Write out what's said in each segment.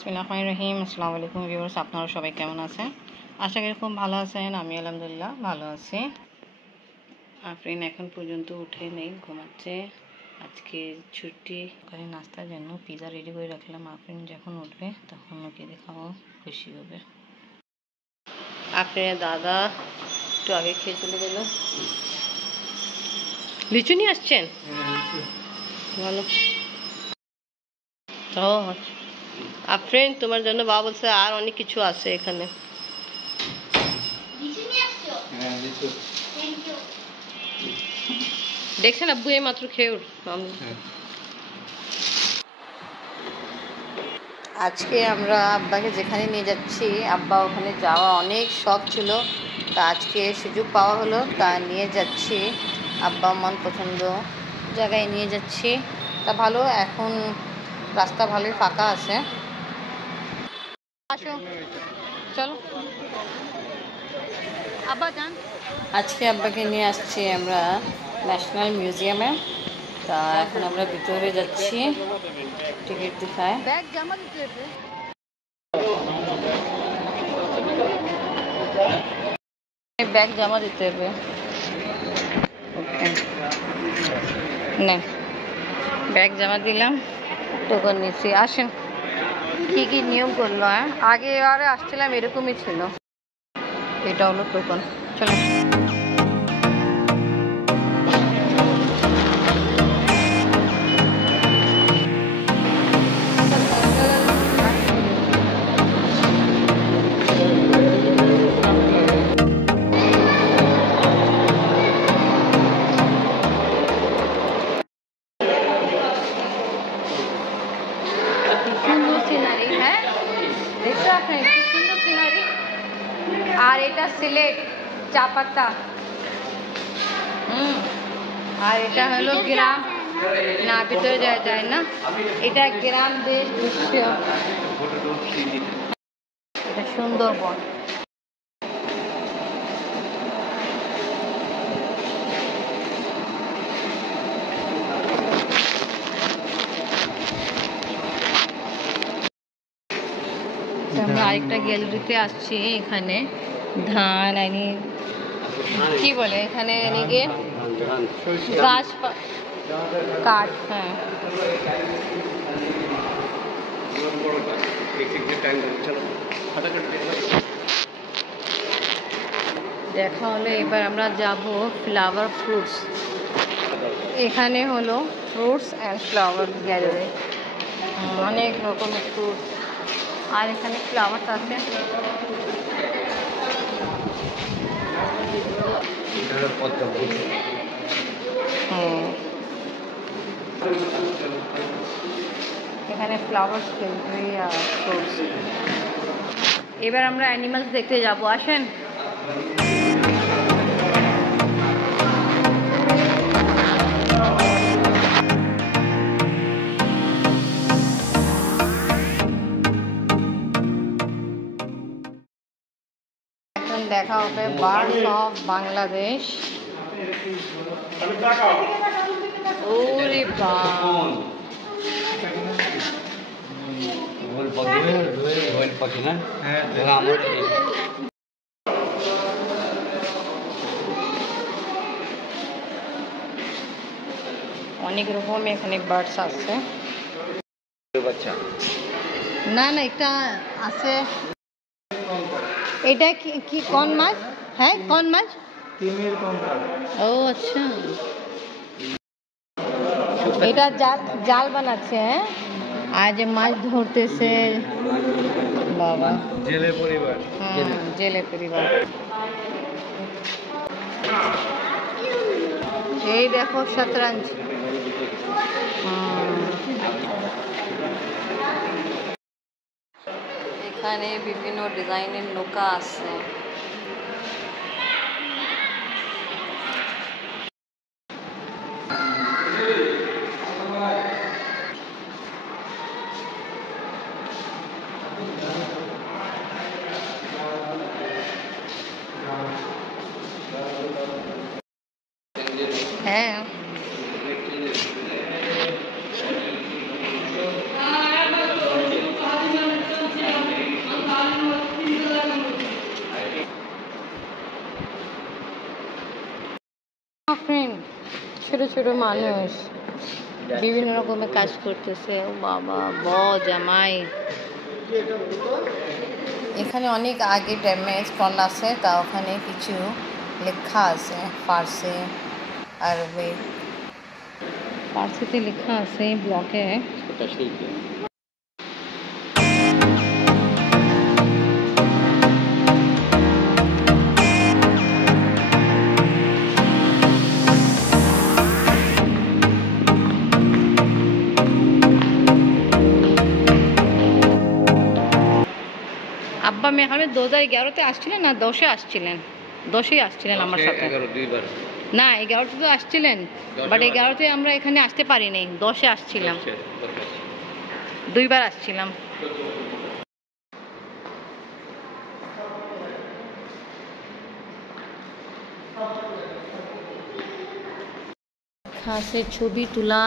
বিসমিল্লাহির রহিম। আসসালামু আলাইকুম ভিউয়ার্স, আপনারা সবাই কেমন আছেন? আশা করি খুব ভালো আছেন। আমি আলহামদুলিল্লাহ ভালো আছি। আফরিন এখন পর্যন্ত উঠে নেই, ঘুমাচ্ছে। আজকে ছুটি। ওখানে নাস্তার জন্য পিৎজা রেডি করে রাখলাম। আফরিন যখন উঠবে তখন ওকে দেখাবো, খুশি হবে। আফরিনের দাদা একটু আগে খেয়ে চলে গেল। লিচু নিয়ে আসছেন? ভালো। ও আফরিন, তোমার জন্য বাবা বলছে আর অনেক কিছু আছে এখানে। দেখছেন আব্বু এই মাত্র খেয়ে উঠলাম। আজকে আমরা আব্বাকে যেখানে নিয়ে যাচ্ছি, আব্বা ওখানে যাওয়া অনেক শখ ছিল, তা আজকে সুযোগ পাওয়া হলো, তা নিয়ে যাচ্ছি। আব্বা মন পছন্দ জায়গায় নিয়ে যাচ্ছি। তা ভালো, এখন রাস্তা ভালোই ফাঁকা আছে। আসো চলো আব্বা যান। আজকে আব্বাকে নিয়ে আসছি আমরা ন্যাশনাল মিউজিয়ামে। তা এখন আমরা ভিতরে যাচ্ছি, টিকিট দেখায়। ব্যাগ জমা দিতে হবে। ব্যাগ জমা দিতে হবে। ওকে নেন, ব্যাগ জমা দিলাম, টোকন নিচ্ছি। আসেন, কি কি নিয়ম করলো? আগে এবারে আসছিলাম এরকমই ছিল। এটা হলো টোকন। চলো সিনারি। হ্যাঁ দেখতে পাচ্ছেন কি সুন্দর সিনারি। আর এটা সিলেট চা পাতা। আর এটা হলো গ্রাম, না ভিতরে যাওয়া যায় না, এটা গ্রাম দেশ দৃশ্য। এটা সুন্দরবন। আমরা আরেকটা গ্যালারিতে আসছি। এখানে ধান কি বলে এখানে গিয়ে গাছ কাঠ। হ্যাঁ, দেখা হলো। এবার আমরা যাব ফ্লাওয়ার ফ্রুটস। এখানে হলো ফ্রুটস অ্যান্ড ফ্লাওয়ার গ্যালারি, অনেক রকমের ফ্রুটস। আর এখানে ফ্লাওয়ার আছে। এখানে ফ্লাওয়ার্স, ফ্রুটস। এবার আমরা অ্যানিমালস দেখতে যাব, আসেন। এখন দেখা হবে বার্ডস অফ বাংলাদেশ। ওরে বাবা, অনেক রকম এখানে বার্ডস আছে। না না, এটা আছে। এটা কি কোন মাছ? হ্যাঁ কোন মাছ? ও আচ্ছা, এটা জাল বানাচ্ছে। হ্যাঁ, আর যে মাছ ধরতেছে বাবা, জেলে পরিবার। জেলে পরিবার। এই দেখো শতরঞ্জ। এখানে বিভিন্ন ডিজাইনের নৌকা আছে। হ্যাঁ, ছোট মানুষ বিভিন্ন রকমের কাজ করতেছে। ও বাবা, জামাই। এখানে অনেক আগে টাইমে স্টল আছে, তা ওখানে কিছু লেখা আছে ফার্সি, আরবি। ফার্সিতে লেখা আছে ব্লকে। আব্বা মেহামে 2011-তে আসছিলেন না 10-এ আসছিলেন? 10-এই আসছিলেন আমার সাথে। 11 না, 11-তে তো আসছিলেন, বাট 11-তে আমরা এখানে আসতে পারিনি, 10-এ আসছিলাম। 2বার আসছিলাম। খাসে ছবি তোলা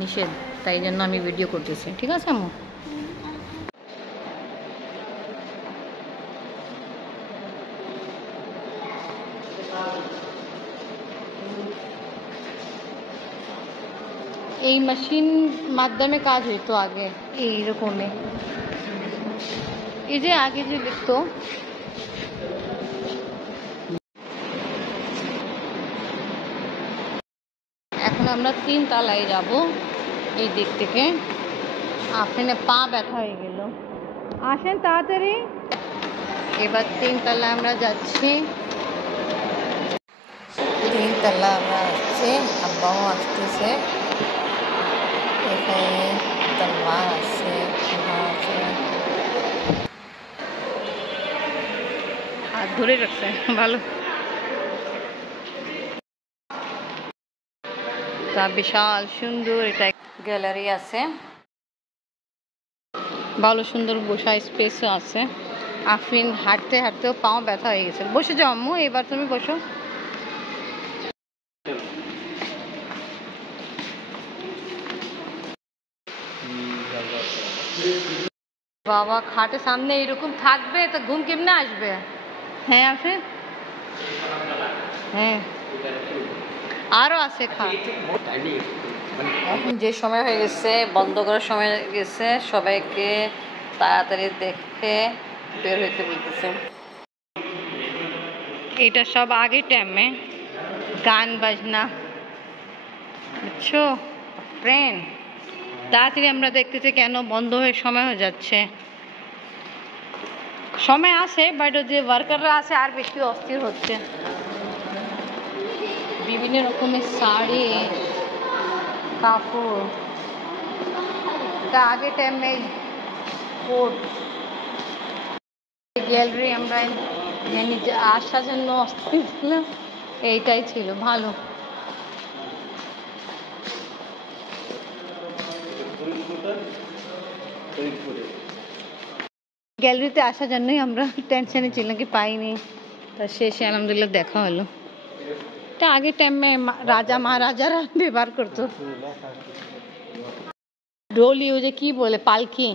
নিষেধ, তাই জন্য আমি ভিডিও করতেছি। ঠিক আছে আম্মু? এই মেশিন মাধ্যমে কাজ হইতো আগে এইরকমই। এই যে আগে যে দেখতো, এখন আমরা 3 তলায় যাব এই দিক থেকে। আপনার পা ব্যথা হয়ে গেল, আসেন তাড়াতাড়ি। এবার 3 তলায় আমরা যাচ্ছি। 3 তলা আমরা আসছি, আব্বাও আসতেছে। এখানে তলোয়ার আছে, হাত ধরে রাখছে, ভালো। তা বিশাল সুন্দর এটা গ্যালারি আছে, ভালো সুন্দর বসার স্পেসও আছে। আফরিন হাঁটতে হাঁটতেও পাও ব্যথা হয়ে গেছে। বসে যাও আম্মু, এবার তুমি বসো। বাবা, খাটের সামনে এরকম থাকবে তো ঘুম কেমনে আসবে? হ্যাঁ আফরিন, হ্যাঁ আরও আছে খাট। এখন যে সময় হয়ে গেছে, বন্ধ করার সময় হয়ে গেছে, সবাইকে তাড়াতাড়ি দেখে বের হইতে বলতেছে। এটা সব আগের টাইমে গান বাজনা, বুঝছো ফ্রেন্ড? তাড়াতাড়ি আমরা দেখতেছি কেন বন্ধ হয়ে সময় হয়ে যাচ্ছে। সময় আছে, বাট যে ওয়ার্কাররা আছে আর বেশি অস্থির হচ্ছে। বিভিন্ন রকমের শাড়ি, কাপড়, এটা আগে টাইমে কোট। গ্যালারি আমরা নিজে আসার জন্য অস্থির ছিলাম, এইটাই ছিল ভালো। গ্যালারিতে আসার জন্যই আমরা টেনশনে ছিলাম কি পাইনি, তা শেষে আলহামদুলিল্লাহ দেখা হলো। এটা আগের টাইমে রাজা মহারাজারা ব্যবহার করতো। ডোলি, ও যে কি বলে, পালকি,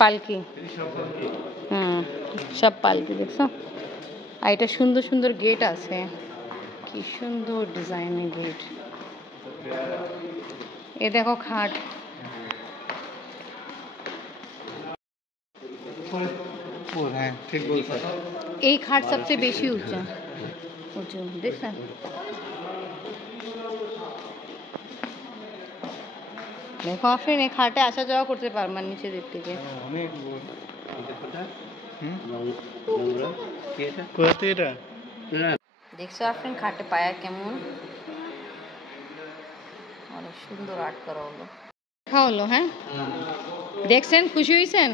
পালকি, হ্যাঁ সব পালকি। দেখছো? আর এটা সুন্দর সুন্দর গেট আছে, কি সুন্দর ডিজাইনের গেট। এ দেখো খাট, এই খাট সবচেয়ে বেশি উঁচা, উঁচু দেখছেন? দেখো আফরিন, এই খাটে আসা যাওয়া করতে পারবেন নিচে দিক থেকে। দেখছো আফরিন খাটে পায়া কেমন? অনেক সুন্দর আর্ট করা হলো, দেখা হলো। হ্যাঁ দেখছেন, খুশি হয়েছেন?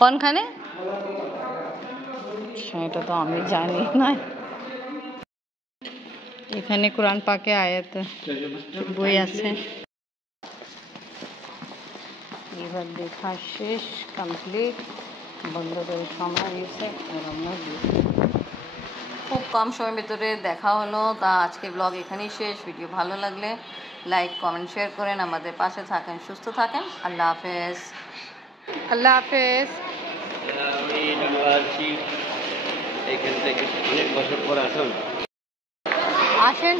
কোনখানে? সেটা তো আমি জানি না। এখানে কোরআন পাকে আয়াত বই আছে। এবার দেখা শেষ, কমপ্লিট। বন্ধ করে সময় হয়েছে, খুব কম সময়ের ভিতরে দেখা হলো। তা আজকে ব্লগ এখানেই শেষ। ভিডিও ভালো লাগলে লাইক, কমেন্ট, শেয়ার করেন। আমাদের পাশে থাকেন, সুস্থ থাকেন। আল্লাহ হাফেজ। আল্লাহ হাফেজ। আমি ঢাকা আসছি এখান থেকে অনেক বছর পর আসুন। আসেন,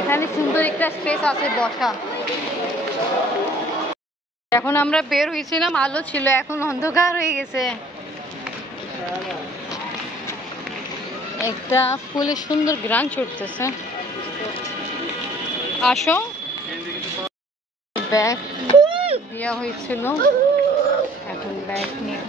এখানে সুন্দর একটা স্পেস আছে বসা। এখন আমরা বের হয়েছিলাম, আলো ছিল, এখন অন্ধকার হয়ে গেছে। একটা ফুলের সুন্দর গ্রান ছুটতেছে। আসো, ব্যাগ দেওয়া হয়েছিল, এখন ব্যাগ নিব।